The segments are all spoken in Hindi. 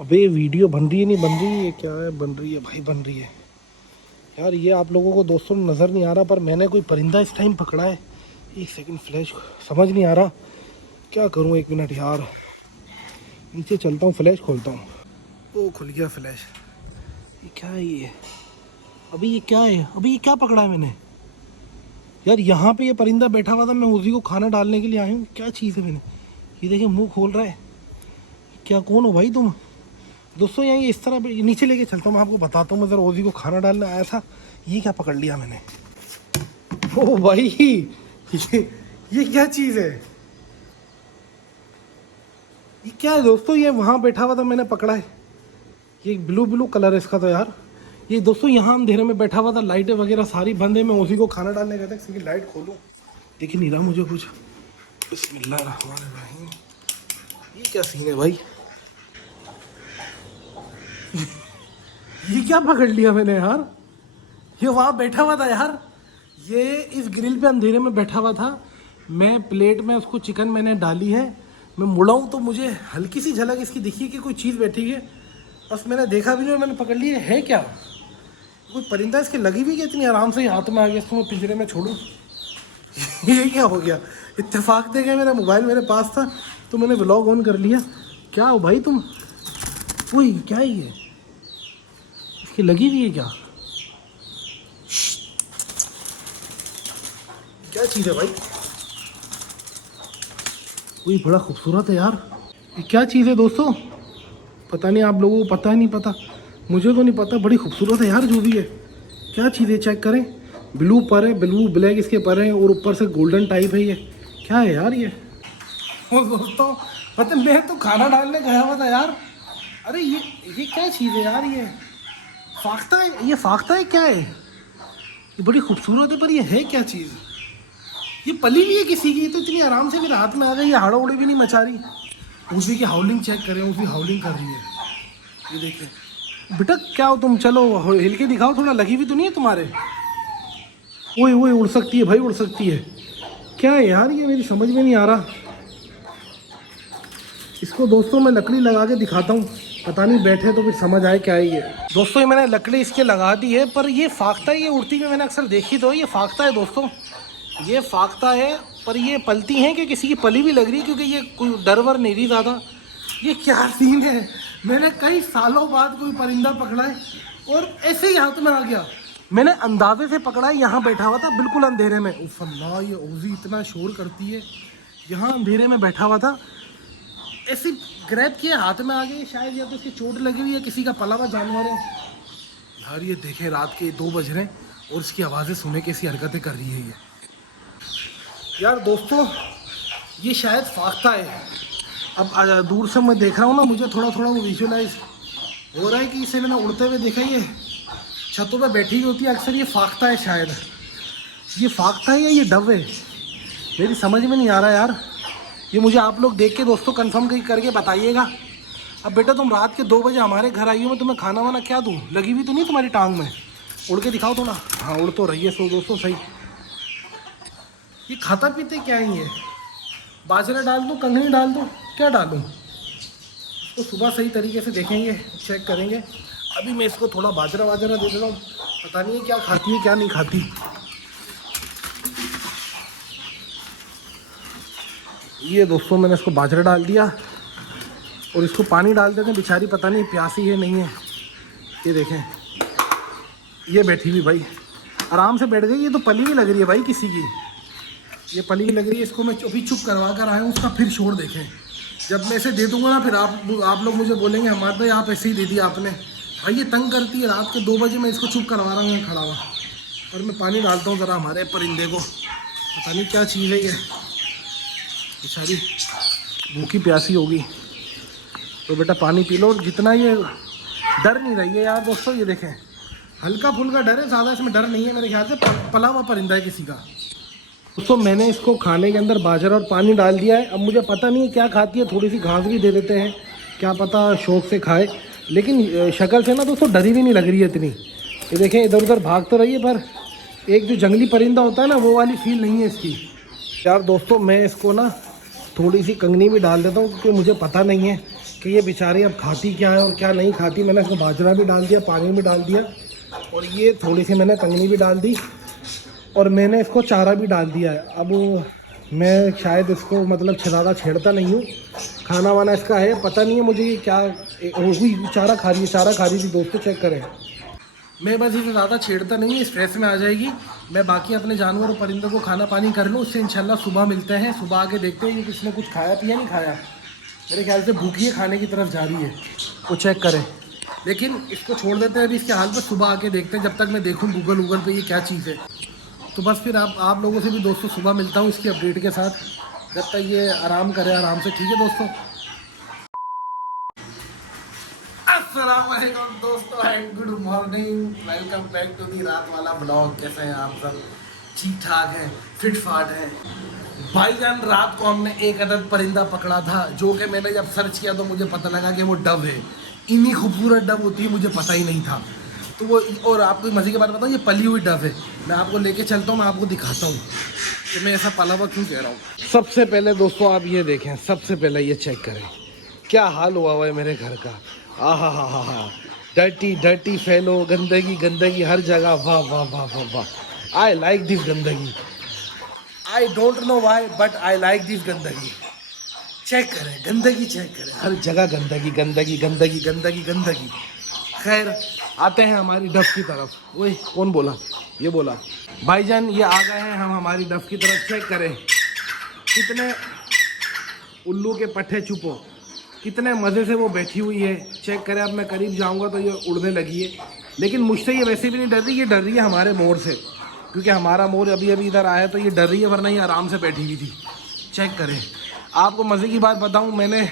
अबे ये वीडियो बन रही है नहीं बन रही है, क्या है? बन रही है भाई, बन रही है यार। ये आप लोगों को दोस्तों नज़र नहीं आ रहा, पर मैंने कोई परिंदा इस टाइम पकड़ा है। एक सेकंड, फ्लैश समझ नहीं आ रहा क्या करूं। एक मिनट यार, नीचे चलता हूँ, फ्लैश खोलता हूँ। ओ खुल गया फ्लैश। ये क्या है ये? अभी ये क्या है? अभी ये क्या पकड़ा है मैंने यार? यहाँ पे ये परिंदा बैठा हुआ था, मैं उसी को खाना डालने के लिए आया हूँ। क्या चीज़ है? मैंने ये देखिए मुंह खोल रहा है। क्या, कौन हो भाई तुम? दोस्तों यहाँ ये इस तरह नीचे लेके चलता हूँ, मैं आपको बताता हूँ। मैं ज़रा ओजी को खाना डालने आया था, ये क्या पकड़ लिया मैंने। ओ भाई ये क्या चीज़ है? ये क्या है दोस्तों? ये वहाँ बैठा हुआ था, मैंने पकड़ा है। ये ब्लू ब्लू कलर है इसका तो यार। ये दोस्तों यहाँ अंधेरे में बैठा हुआ था, लाइटें वगैरह सारी बंद है। मैं उसी को खाना डालने गया था, इसकी लाइट खोलूँ, दिख ही नहीं रहा मुझे कुछ। बिस्मिल्लाहिर्रहमानिर्रहीम। ये क्या सीन है भाई? ये क्या पकड़ लिया मैंने यार? ये वहाँ बैठा हुआ था यार, ये इस ग्रिल पे अंधेरे में बैठा हुआ था। मैं प्लेट में उसको चिकन मैंने डाली है, मैं मुड़ा हूँ तो मुझे हल्की सी झलक इसकी दिखी कि कोई चीज़ बैठी है। बस मैंने देखा भी नहीं और मैंने पकड़ लिया। है क्या? कोई परिंदा इसके लगी हुई कि इतनी आराम से ही हाथ में आ गया, इसको मैं पिंजरे में छोड़ूँ? ये क्या हो गया? इत्तेफाक दे गया, मेरा मोबाइल मेरे पास था तो मैंने व्लॉग ऑन कर लिया। क्या हो भाई तुम? वही क्या है ये? इसकी लगी हुई है क्या? क्या चीज़ है भाई? वही बड़ा खूबसूरत है यार। ये क्या चीज़ है दोस्तों? पता नहीं, आप लोगों को पता है नहीं पता, मुझे तो नहीं पता। बड़ी खूबसूरत है यार जो भी है। क्या चीज़ है? चेक करें। ब्लू पर है, ब्लू ब्लैक इसके पर है और ऊपर से गोल्डन टाइप है। ये क्या है यार ये? वो दोस्तों पता, मैं तो खाना डालने गया हुआ था यार। अरे ये क्या चीज़ है यार? ये फाख्ता है? ये फाख्ता है क्या है? ये बड़ी खूबसूरत है, पर ये है क्या चीज़? ये पली भी है किसी की? तो इतनी आराम से मेरे हाथ में आ गई, ये हाड़ा उड़े भी नहीं मचा रही। उसी की हाउलिंग चेक करें, उसी हाउलिंग कर रही है। ये देखिए बेटा, क्या हो तुम? चलो हिल के दिखाओ थोड़ा, लगी भी तो नहीं है तुम्हारे? वही वही उड़ सकती है भाई, उड़ सकती है। क्या है यार ये? मेरी समझ में नहीं आ रहा। इसको दोस्तों मैं लकड़ी लगा के दिखाता हूँ, पता नहीं बैठे तो फिर समझ आए क्या है ये। दोस्तों ये मैंने लकड़ी इसके लगा दी है, पर ये फाख्ता है। ये उड़ती हुई मैंने अक्सर देखी तो ये फाख्ता है दोस्तों, ये फाख्ता है। पर ये पलती हैं कि किसी की पली भी लग रही है, क्योंकि ये कोई डर वर नहीं रही ज़्यादा। ये क्या सीन है? मैंने कई सालों बाद कोई परिंदा पकड़ा है और ऐसे ही हाथ में आ गया। मैंने अंदाजे से पकड़ा है, यहाँ बैठा हुआ था बिल्कुल अंधेरे में। उफ अल्लाह, ये ओजी इतना शोर करती है। यहाँ अंधेरे में बैठा हुआ था, ऐसे ग्रैब किया, हाथ में आ गई। शायद या तो इसकी चोट लगी हुई है, किसी का पला हुआ जानवर है यार। ये देखें, रात के 2 बज रहे हैं और इसकी आवाज़ें सुने कैसी हरकतें कर रही है ये। यार दोस्तों ये शायद फाख्ता है। अब दूर से मैं देख रहा हूँ ना, मुझे थोड़ा थोड़ा वो विजुअलाइज हो रहा है कि इसे मैंने उड़ते हुए देखा। ये छतों पे बैठी हुई होती है अक्सर। ये फाख्ता है शायद। ये फाख्ता है या ये डव है? मेरी समझ में नहीं आ रहा यार। ये मुझे आप लोग देख के दोस्तों कंफर्म करके बताइएगा। अब बेटा तुम रात के 2 बजे हमारे घर आई हो, मैं तुम्हें खाना वाना क्या दूँ? लगी हुई तो नहीं तुम्हारी टांग में? उड़ के दिखाओ थोड़ा। हाँ उड़ तो रही है सो दोस्तों, सही। ये खाता पीते क्या ही है? बाजरा डाल दूँ, कंगनी डाल दूँ, क्या डालूँ? तो सुबह सही तरीके से देखेंगे, चेक करेंगे। अभी मैं इसको थोड़ा बाजरा वाजरा दे देता हूँ, पता नहीं है क्या खाती है क्या नहीं खाती। ये दोस्तों मैंने इसको बाजरा डाल दिया और इसको पानी डाल देते हैं। बेचारी पता नहीं प्यासी है नहीं है। ये देखें, ये बैठी हुई भाई आराम से बैठ गई। ये तो पली भी लग रही है भाई किसी की, ये पली लग रही है। इसको मैं अभी चुप करवा कर आया हूँ, उसका फिर शोर देखें। जब मैं इसे दे दूंगा ना, फिर आप लोग मुझे बोलेंगे हमारे भाई आप ऐसे ही दे दिया आपने। भाई ये तंग करती है, रात के 2 बजे मैं इसको चुप करवा रहा हूँ खड़ा हुआ। और मैं पानी डालता हूँ ज़रा हमारे परिंदे को, पता नहीं क्या चीज़ है ये। बेचारी भूखी प्यासी होगी तो बेटा पानी पी लो। जितना ये डर नहीं रही है यार दोस्तों, ये देखें हल्का फुल्का डर है, ज़्यादा इसमें डर नहीं है मेरे ख्याल से। पला हुआ परिंदा है किसी का। दोस्तों मैंने इसको खाने के अंदर बाजरा और पानी डाल दिया है। अब मुझे पता नहीं है क्या खाती है, थोड़ी सी घास भी दे देते हैं, क्या पता शौक से खाए। लेकिन शक्ल से ना दोस्तों डरी भी नहीं लग रही है इतनी। ये देखें इधर उधर भाग तो रही है, पर एक जो जंगली परिंदा होता है ना, वो वाली फील नहीं है इसकी। यार दोस्तों मैं इसको ना थोड़ी सी कंगनी भी डाल देता हूँ, क्योंकि मुझे पता नहीं है कि ये बेचारी अब खाती क्या है और क्या नहीं खाती। मैंने इसमें बाजरा भी डाल दिया, पानी भी डाल दिया, और ये थोड़ी सी मैंने कंगनी भी डाल दी, और मैंने इसको चारा भी डाल दिया है। अब मैं शायद इसको मतलब ज़्यादा छेड़ता नहीं हूँ, खाना वाना इसका है, पता नहीं है मुझे ये क्या होगी। चारा खा रही थी दोस्तों, चेक करें। मैं बस इसे ज़्यादा छेड़ता नहीं हूँ, स्ट्रेस में आ जाएगी। मैं बाकी अपने जानवर और परिंदों को खाना पानी कर लूँ, उससे इंशाल्लाह सुबह मिलते हैं। सुबह आके देखते हैं कि किसने कुछ खाया पिया नहीं खाया। मेरे ख्याल से भूखी है, खाने की तरफ जा रही है, वो चेक करें। लेकिन इसको छोड़ देते हैं अभी इसके हाल पर, सुबह आके देखते हैं, जब तक मैं देखूँ गूगल पे ये क्या चीज़ है। तो बस फिर आप लोगों से भी दोस्तों सुबह मिलता हूँ इसकी अपडेट के साथ, जब तक ये आराम करे आराम से। ठीक है दोस्तों, अस्सलाम वालेकुम दोस्तों and good morning, welcome back to the रात वाला ब्लॉग। कैसे हैं आप सब? ठीक ठाक हैं, फिट फाट हैं भाईजान। रात को हमने एक अदद परिंदा पकड़ा था, जो कि मैंने जब सर्च किया तो मुझे पता लगा कि वो डव है। इतनी खूबसूरत डव होती है, मुझे पता ही नहीं था। तो वो, और आपको मज़े की बात बताऊँ, ये पली हुई डव है। मैं आपको लेके चलता हूँ, मैं आपको दिखाता हूँ कि मैं ऐसा पला हुआ क्यों कह रहा हूँ। सबसे पहले दोस्तों आप ये देखें, सबसे पहले ये चेक करें क्या हाल हुआ है मेरे घर का। हा, डर्टी फैलो, गंदगी हर जगह। वाह वाह वाह वाह वाह, आई लाइक दिस गंदगी। I don't know why but I like this गंदगी। चेक करें गंदगी, चेक करें हर जगह गंदगी। खैर आते हैं हमारी डफ की तरफ। ओए कौन बोला? ये बोला भाईजान, ये आ गए हैं हम हमारी डफ की तरफ। चेक करें कितने उल्लू के पट्टे चुपो, कितने मज़े से वो बैठी हुई है। चेक करें, अब मैं करीब जाऊंगा तो ये उड़ने लगी है, लेकिन मुझसे ये वैसे भी नहीं डर रही, ये डर रही है हमारे मोर से, क्योंकि हमारा मोर अभी इधर आया तो ये डर रही है, वरना ये आराम से बैठी हुई थी। चेक करें। आपको मज़े की बात बताऊं, मैंने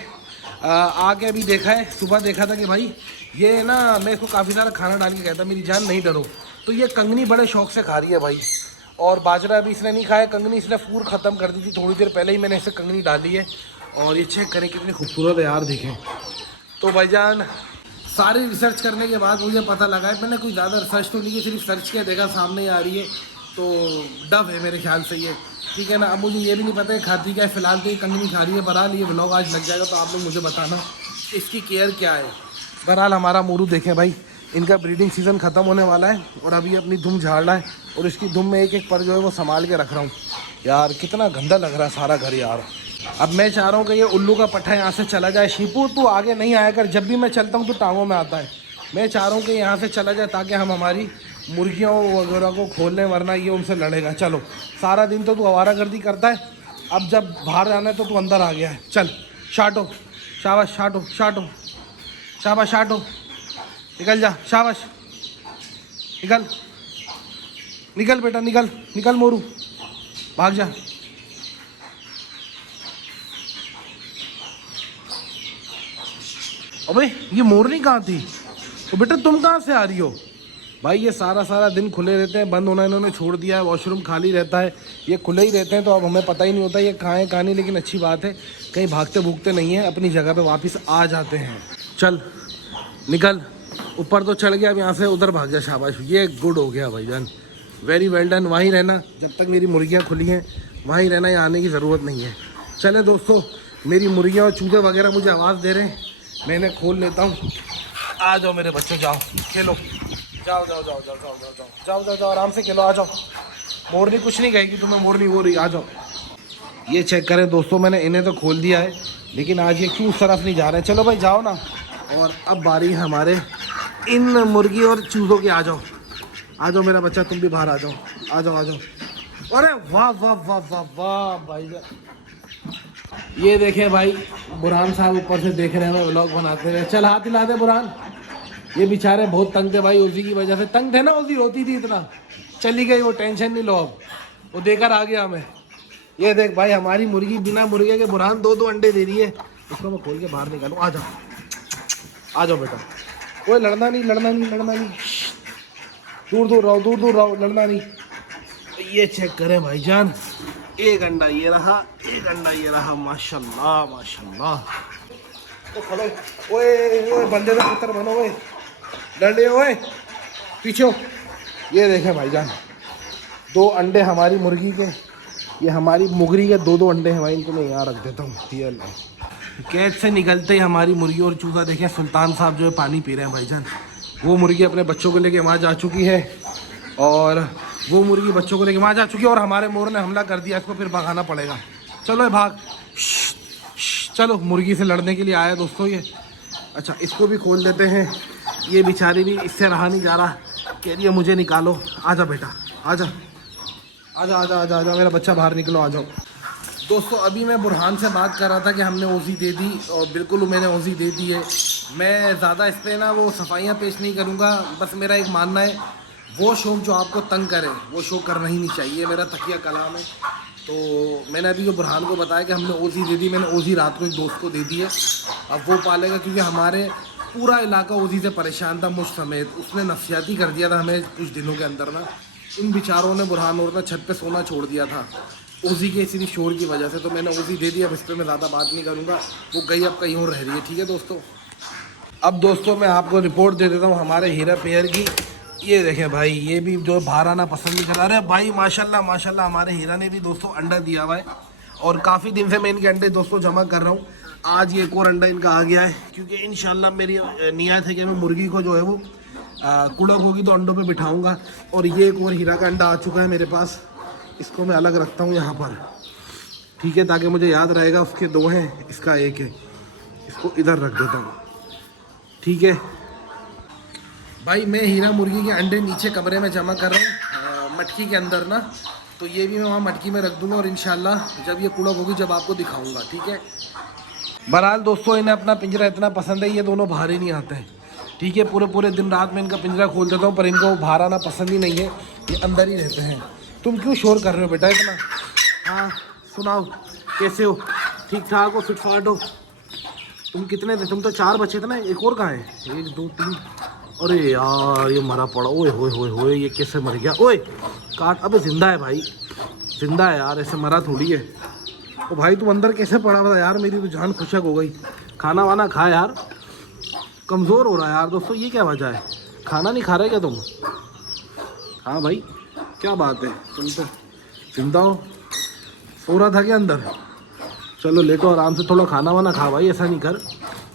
आके अभी देखा है, सुबह देखा था कि भाई ये ना, मैं इसको काफ़ी सारा खाना डाल के कहता मेरी जान नहीं डरो, तो ये कंगनी बड़े शौक से खा रही है भाई। और बाजरा अभी इसने नहीं खाया, कंगनी इसने पूर ख़त्म कर दी थी, थोड़ी देर पहले ही मैंने इसे कंगनी डाली है। और ये चेक करें कितनी खूबसूरत है यार, देखें। तो भाईजान सारी रिसर्च करने के बाद मुझे पता लगा है, मैंने कोई ज़्यादा रिसर्च तो नहीं की, सिर्फ सर्च किया, देखा सामने आ रही है, तो डव है मेरे ख्याल से ये। ठीक है ना। अब मुझे ये भी नहीं पता है खाती क्या है, फिलहाल तो ये कंगनी खा रही है। बहरहाल ये व्लॉग आज लग जाएगा, तो आप लोग मुझे बताना इसकी केयर क्या है। बहरहाल हमारा मोरू देखें भाई, इनका ब्रीडिंग सीज़न ख़त्म होने वाला है और अभी अपनी धुम झाड़ रहा है, और इसकी धुम में एक एक पर जो है वो संभाल के रख रहा हूँ। यार कितना गंदा लग रहा है सारा घर यार। अब मैं चाह रहा हूँ कि ये उल्लू का पट्टा यहाँ से चला जाए। शीपू तू आगे नहीं आया कर, जब भी मैं चलता हूँ तो टांगों में आता है। मैं चाह रहा हूँ कि यहाँ से चला जाए, ताकि हम हमारी मुर्गियों वगैरह को खोल लें, वरना ये उनसे लड़ेगा। चलो, सारा दिन तो तू आवारागर्दी करता है, अब जब बाहर जाना है तो तू अंदर आ गया है। चल शाटो, शाबाश, शाटो शाबाश, शाटो, निकल जा, शाबाश, निकल बेटा, निकल मोरू, भाग जा। अबे ये मोरनी कहाँ थी? तो बेटा तुम कहाँ से आ रही हो? भाई ये सारा दिन खुले रहते हैं, बंद होना इन्होंने छोड़ दिया है, वॉशरूम खाली रहता है, ये खुले ही रहते हैं, तो अब हमें पता ही नहीं होता ये कहाँ है कहाँ नहीं। लेकिन अच्छी बात है, कहीं भागते भूगते नहीं है, अपनी जगह पे वापस आ जाते हैं। चल निकल, ऊपर तो चढ़ गया, अब यहाँ से उधर भाग जा। शाबाश, ये गुड हो गया भाईजान, वेरी वेल डन। वहीं रहना, जब तक मेरी मुर्गियाँ खुली हैं वहीं रहना, यहाँ आने की ज़रूरत नहीं है। चलें दोस्तों, मेरी मुर्गियाँ और चूजे वगैरह मुझे आवाज़ दे रहे हैं, मैं इन्हें खोल लेता हूँ। आ जाओ मेरे बच्चों, जाओ खेलो, जाओ आराम से खेलो, आ जाओ। मोरनी कुछ नहीं कहेगी तुम्हें, मोरनी हो रही, आ जाओ। ये चेक करें दोस्तों, मैंने इन्हें तो खोल दिया है, लेकिन आज ये क्यों उस तरफ नहीं जा रहे हैं। चलो भाई जाओ ना। और अब बारी है हमारे इन मुर्गी और चूज़ों की। आ जाओ मेरा बच्चा, तुम भी बाहर आ जाओ। अरे वाह वाह वाह वाह वाह भाई, ये देखें भाई, बुरहान साहब ऊपर से देख रहे हैं व्लॉग बनाते हुए। चल हाथ हिला दे बुरहान। ये बेचारे बहुत तंग थे भाई, उसी की वजह से तंग थे ना, उसी रोती थी इतना। चली गई वो, टेंशन नहीं लो, अब वो देकर आ गया हमें। ये देख भाई, हमारी मुर्गी बिना मुर्गे के बुरहान दो अंडे दे रही है, उसको मैं खोल के बाहर निकालूँ। आ जाओ बेटा। कोई लड़ना नहीं, दूर रहो, लड़ना नहीं। ये चेक करें भाईजान, एक अंडा ये रहा, माशाल्लाह। तो खड़ो, ओए बंदे का पुत्र बनो, ओए डंडे, ओए पीछे। ये देखें भाईजान, 2 अंडे हमारी मुर्गी के, ये हमारी मुगरी के 2-2 अंडे हैं भाई, इनको मैं यहाँ रख देता हूँ। कैद से निकलते ही हमारी मुर्गी और चूज़ा देखें, सुल्तान साहब जो है पानी पी रहे हैं भाईजान। वो मुर्गी अपने बच्चों को लेके वहाँ जा चुकी है और वो मुर्गी बच्चों को लेके वहाँ जा चुकी है और हमारे मोर ने हमला कर दिया, इसको फिर भगाना पड़ेगा। चलो भाग, चलो मुर्गी से लड़ने के लिए आया दोस्तों ये। अच्छा इसको भी खोल देते हैं, ये बेचारी भी इससे रहा नहीं जा रहा, कह रही है मुझे निकालो। आजा बेटा आजा आजा आजा आजा आजा, मेरा बच्चा बाहर निकलो, आ जाओ। दोस्तों अभी मैं बुरहान से बात कर रहा था कि हमने ओज़ी दे दी और बिल्कुल मैंने ओज़ी दे दी है। मैं ज़्यादा इस पर ना वो सफाइयाँ पेश नहीं करूँगा, बस मेरा एक मानना है वो शौक़ जो आपको तंग करे वो शौक़ करना ही नहीं चाहिए, मेरा तकिया कलाम है। तो मैंने अभी जो बुरहान को बताया कि हमने ओज़ी दे दी, मैंने ओज़ी रात को एक दोस्त को दे दी है, अब वो पालेगा क्योंकि हमारे पूरा इलाका ओज़ी से परेशान था मुझ समेत। उसने नफसियाती कर दिया था हमें कुछ दिनों के अंदर ना, इन बेचारों ने बुरहान और ना छत पे सोना छोड़ दिया था ओज़ी के इसी शोर की वजह से। तो मैंने ओज़ी दे दी, अब इस पर मैं ज़्यादा बात नहीं करूँगा, वो गई अब कहीं और रह रही है। ठीक है दोस्तों, अब दोस्तों मैं आपको रिपोर्ट दे देता हूँ हमारे हीरा पेयर की। ये देखें भाई, ये भी जो बाहर आना पसंद नहीं करा रहे भाई। माशाल्लाह माशाल्लाह हमारे हीरा ने भी दोस्तों अंडा दिया हुआ है और काफ़ी दिन से मैं इनके अंडे दोस्तों जमा कर रहा हूँ। आज ये एक और अंडा इनका आ गया है क्योंकि इंशाल्लाह मेरी नियत है कि मैं मुर्गी को जो है वो कुड़क होगी तो अंडों पे बिठाऊंगा। और ये एक और हीरा का अंडा आ चुका है मेरे पास, इसको मैं अलग रखता हूँ यहाँ पर, ठीक है, ताकि मुझे याद रहेगा। उसके 2 हैं, इसका 1 है, इसको इधर रख देता हूँ। ठीक है भाई, मैं हीरा मुर्गी के अंडे नीचे कमरे में जमा कर रहा हूँ मटकी के अंदर ना, तो ये भी मैं वहाँ मटकी में रख दूँगा और इंशाल्लाह जब ये कुड़क होगी जब आपको दिखाऊँगा। ठीक है, बहरहाल दोस्तों इन्हें अपना पिंजरा इतना पसंद है, ये दोनों बाहर ही नहीं आते हैं। ठीक है, पूरे दिन रात में इनका पिंजरा खोल देता हूँ पर इनको बाहर आना पसंद ही नहीं है, ये अंदर ही रहते हैं। तुम क्यों शोर कर रहे हो बेटा इतना? हाँ सुनाओ, कैसे हो? ठीक ठाक हो? फिट फाट हो? तुम कितने थे? तुम तो 4 बचे थे ना, एक और कहाँ है? 1 2 3, अरे यार ये मरा पड़ा। ओए होए होए होए, ये कैसे मर गया? ओए काट, अबे जिंदा है भाई, जिंदा है यार, ऐसे मरा थोड़ी है। ओ भाई तुम अंदर कैसे पड़ा हुआ यार? मेरी तो जान खुशक हो गई। खाना वाना खा यार, कमज़ोर हो रहा है यार। दोस्तों ये क्या वजह है, खाना नहीं खा रहे क्या तुम? हाँ भाई क्या बात है, तुम तो जिंदा हो? सो रहा था क्या अंदर? चलो लेटो आराम से, थोड़ा खाना वाना खा भाई, ऐसा नहीं कर।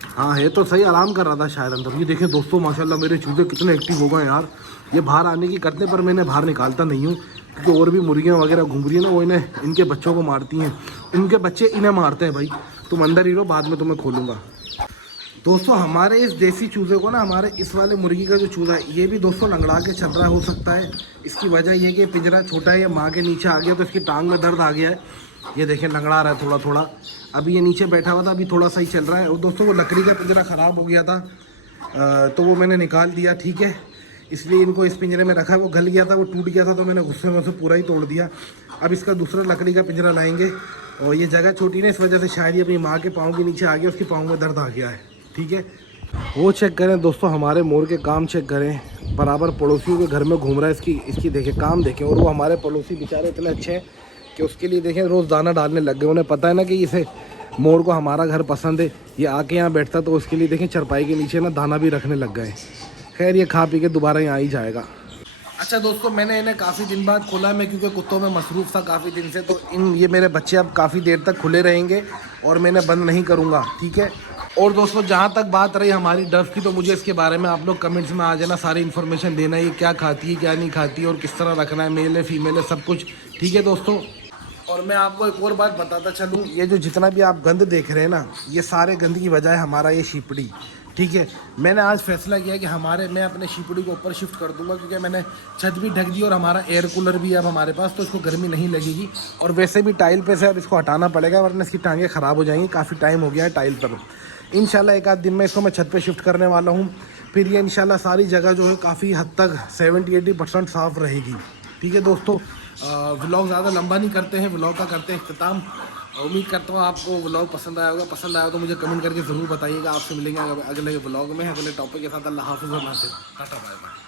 हाँ है तो सही, आराम कर रहा था शायद अंदर। ये देखें दोस्तों माशाल्लाह मेरे चूजे कितने एक्टिव हो गए यार। ये बाहर आने की करते पर मैंने बाहर निकालता नहीं हूँ क्योंकि और भी मुर्गियाँ वगैरह घूम रही है ना, वो इन्हें इनके बच्चों को मारती हैं, इनके बच्चे इन्हें मारते हैं भाई। तुम अंदर ही रहो, बाद में तुम्हें खोलूँगा। दोस्तों हमारे इस देसी चूज़े को ना, हमारे इस वाले मुर्गी का जो चूज़ा है ये भी दोस्तों लंगड़ा के चल रहा हो सकता है। इसकी वजह ये कि पिंजरा छोटा है, ये माँ के नीचे आ गया तो इसकी टांग में दर्द आ गया है। ये देखें लंगड़ा रहा है थोड़ा थोड़ा, अभी ये नीचे बैठा हुआ था, अभी थोड़ा सही चल रहा है। और दोस्तों वो लकड़ी का पिंजरा ख़राब हो गया था तो वो मैंने निकाल दिया। ठीक है, इसलिए इनको इस पिंजरे में रखा है। वो गल गया था, वो टूट गया था तो मैंने गुस्से में उसे पूरा ही तोड़ दिया। अब इसका दूसरा लकड़ी का पिंजरा लाएंगे और ये जगह छोटी ना, इस वजह से शायद ये अपनी माँ के पाँव के नीचे आ गया, उसकी पाँव में दर्द आ गया है। ठीक है, वो चेक करें दोस्तों, हमारे मोर के काम चेक करें, बराबर पड़ोसियों के घर में घूम रहा है। इसकी देखें काम देखें। और वो हमारे पड़ोसी बेचारे इतने अच्छे हैं कि उसके लिए देखें रोज़ दाना डालने लग गए। उन्हें पता है ना कि इसे मोर को हमारा घर पसंद है, ये आके यहाँ बैठता तो उसके लिए देखें चरपाई के नीचे ना दाना भी रखने लग गए। खैर ये खा पी के दोबारा यहाँ ही जाएगा। अच्छा दोस्तों मैंने इन्हें काफ़ी दिन बाद खोला है मैं, क्योंकि कुत्तों में मसरूफ़ था काफ़ी दिन से। तो ये मेरे बच्चे अब काफ़ी देर तक खुले रहेंगे और मैं इन्हें बंद नहीं करूँगा। ठीक है, और दोस्तों जहाँ तक बात रही हमारी डव की, तो मुझे इसके बारे में आप लोग कमेंट्स में आ जाना, सारी इन्फॉर्मेशन देना, ये क्या खाती है क्या नहीं खाती और किस तरह रखना है, मेल है फीमेल है सब कुछ। ठीक है दोस्तों, और मैं आपको एक और बात बताता चलूँ, ये जो जितना भी आप गंद देख रहे हैं ना, ये सारे गंद की वजह है हमारा ये शीपड़ी। ठीक है, मैंने आज फैसला किया कि मैं अपने शीपड़ी को ऊपर शिफ्ट कर दूंगा, क्योंकि मैंने छत भी ढक दी और हमारा एयर कूलर भी है अब हमारे पास, तो इसको गर्मी नहीं लगेगी। और वैसे भी टाइल पे से अब इसको हटाना पड़ेगा वरना इसकी टांगें ख़राब हो जाएंगी। काफ़ी टाइम हो गया है टाइल पर। इंशाल्लाह एक आध दिन में इसको मैं छत पे शिफ्ट करने वाला हूँ, फिर ये इंशाल्लाह सारी जगह जो है काफ़ी हद तक 70-80% साफ़ रहेगी। ठीक है दोस्तों, व्लॉग ज़्यादा लंबा नहीं करते हैं, व्लॉग का करते हैं इख्तिताम। उम्मीद करता हूँ आपको व्लॉग पसंद आया होगा। पसंद आया तो मुझे कमेंट करके ज़रूर बताइएगा। आपसे मिलेंगे अगले व्लॉग में अगले टॉपिक के साथ। अल्लाह हाफ़िज़ और नासिर, टाटा बाय बाय।